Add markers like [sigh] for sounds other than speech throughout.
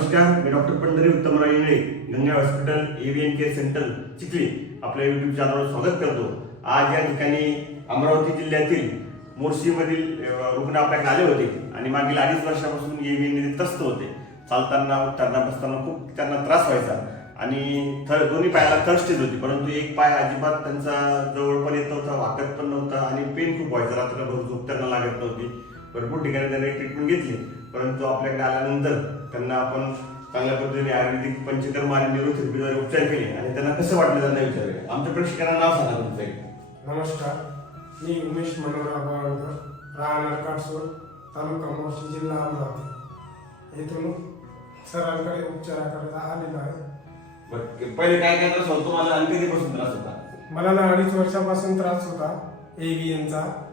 नमस्कार मी doctor Pandhari Uttamrao Ingle Ganga hospital AVN care centre Chikhli आपल्या YouTube चॅनलवर स्वागत करतो. आज या ठिकाणी अमरावती जिल्ह्यातील मोर्शीमधील रुग्ण आपल्याकडे आले होते आणि मागील अडीच वर्षापासून एव्हीएनमध्ये त्रस्त होते. चालताना उठताना बसताना खूप त्यांना त्रास व्हायचा आणि थर दोन्ही पायाला थर्स्टेज होती. परंतु एक पाय अजिबात त्यांचा जवळ पण येत नव्हता वाकत पण नव्हता आणि पेन खूप व्हायचा. रात्रभर झोप त्यांना लागत नव्हती. भरपूर ठिकाणी त्यांनी ट्रीटमेंट घेतली. परंतु आपल्याकडे आल्यानंतर त्यांना आपण चांगल्या पद्धतीने आयुर्वेदिक पंचकर्म आणि न्यूरोथेरपीद्वारे उपचार केले. आणि त्यांना कसं वाटलं त्यांना विचारले आमच्या प्रेक्षकांना नाव सांगा तुमचं एक. नमस्कार. मी उमेश मनोहर बाळकर राहणार तालुका मोर्शी जिल्हा अमरावती. येथून सरांकडे उपचाराकरता आलेलो आहे. पहिले काय काय त्रास होतो? तुम्हाला आणि कधीपासून त्रास होता? मला ना अडीच वर्षापासून त्रास होता एव्हीएनचा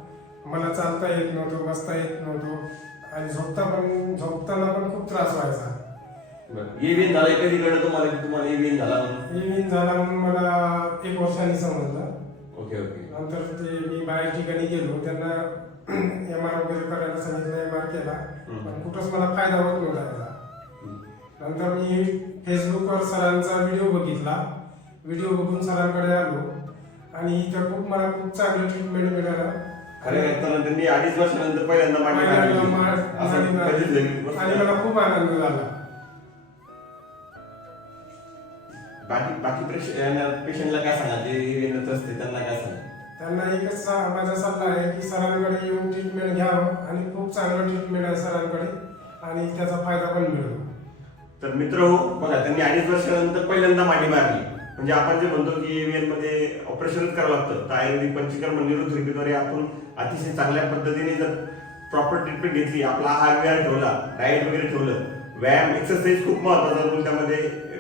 मला चालता येत नव्हतं बसता येत नव्हतं. आणि झोपता पण झोपताना पण खूप त्रास व्हायचा. एव्हीएन झालं कधी कळलं तुम्हाला की तुम्हाला एव्हीएन झाला म्हणून? एव्हीएन झाला म्हणून मला एक वर्षाने समजलं. Okay okay. नंतर ते मी बाहेर ठिकाणी गेलो. त्यांना [clears throat] एम आर वगैरे करायला सांगितलं एम आर केला. पण कुठंच मला फायदा होत नव्हता त्याचा. नंतर मी फेसबुकवर सरांचा व्हिडिओ बघितला. व्हिडिओ बघून सरांकडे आलो. आणि इथं खूप मला खूप चांगलं ट्रीटमेंट मिळालं. खरे करताना त्यांनी अडीच वर्षानंतर पहिल्यांदा मांडी असं. कधीच झाली आणि मला खूप आनंद झाला. बाकी बाकी पेशंटला काय सांगा जे एव्हीएन असते त्यांना काय सांगा त्यांना एकच सा- माझा सल्ला आहे की सरांकडे येऊन ट्रीटमेंट घ्यावं आणि खूप चांगलं ट्रीटमेंट आहे सरांकडे. आणि त्याचा फायदा पण मिळेल तर मित्र हो बघा त्यांनी अडीच वर्षानंतर पहिल्यांदा मांडी मारली. म्हणजे आपण जे म्हणतो की एव्हीएनमध्ये ऑपरेशनच करावं लागतं तर आयुर्वेदिक पंचकर्म म्हणजे न्यूरोथेरपीद्वारे आपण अतिशय चांगल्या पद्धतीने जर प्रॉपर ट्रीटमेंट घेतली आपला आहार विहार ठेवला डाएट वगैरे ठेवलं व्यायाम एक्सरसाइज खूप महत्त्वाचा रोल त्यामध्ये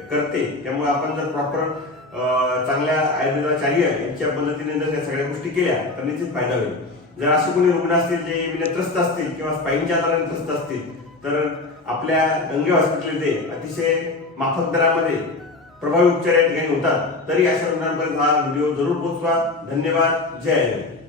करते. त्यामुळे आपण जर प्रॉपर चांगल्या आयुर्वेदाचार्य यांच्या पद्धतीने जर त्या सगळ्या गोष्टी केल्या तर निश्चित फायदा होईल. जर असे कोणी रुग्ण असतील जे एव्हीएन त्रस्त असतील किंवा स्पाईनच्या आजाराने त्रस्त असतील तर आपल्या गंगे हॉस्पिटल येथे अतिशय माफक दरामध्ये प्रभावी उपचार या ठिकाणी होतात तरी अशा रुग्णांपर्यंत हा व्हिडिओ जरूर पोहोचवा धन्यवाद. जय हिंद.